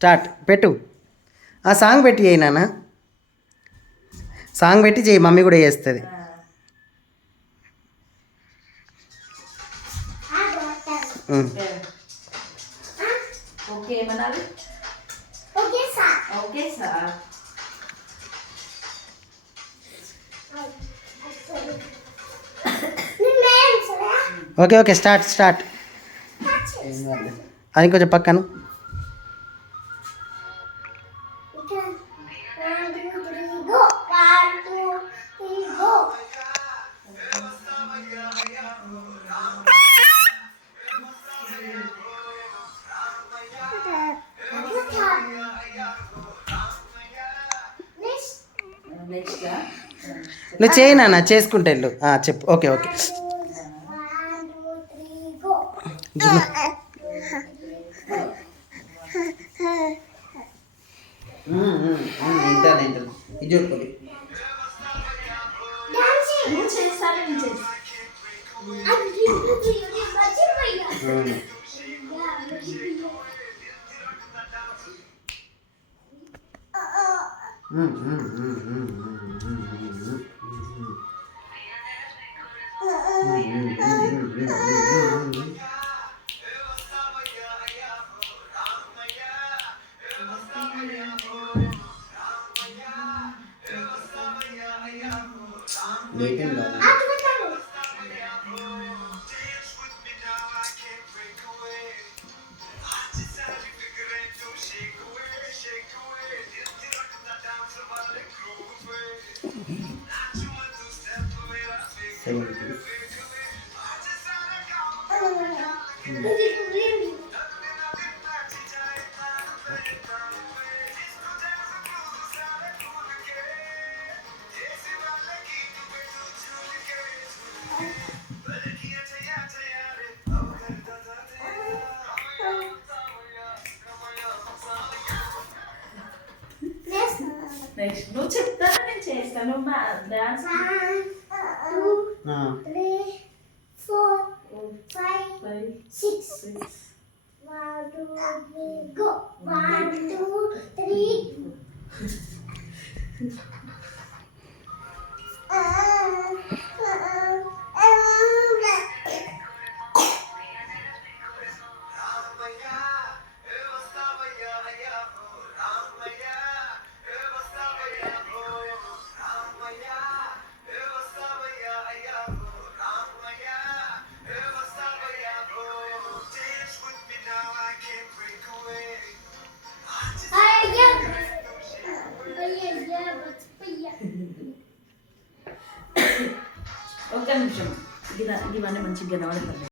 స్టార్ట్ పెట్టు. ఆ సాంగ్ పెట్టి చేయి నాన్న, సాంగ్ పెట్టి చేయి, మమ్మీ కూడా చేస్తుంది. ఓకే ఏమనాలి? Okay sir. Okay sir. Okay okay start start. అది కొంచెం పక్కన. నువ్వు చేయి నాన్న, చేసుకుంటే వెళ్ళు. చెప్పు. ఓకే ఓకే ఇంటర్ ఇది చూడుకోండి. నెక్స్ట్ నువ్వు చెప్తాను, నేను చేస్తాను. డాన్స్ 1 2 3 4 5 6 1 2 3 go 1 2 3 ఒక్క నిమిషం. ఇవన్నీ మంచిగా కనబడుతుంది.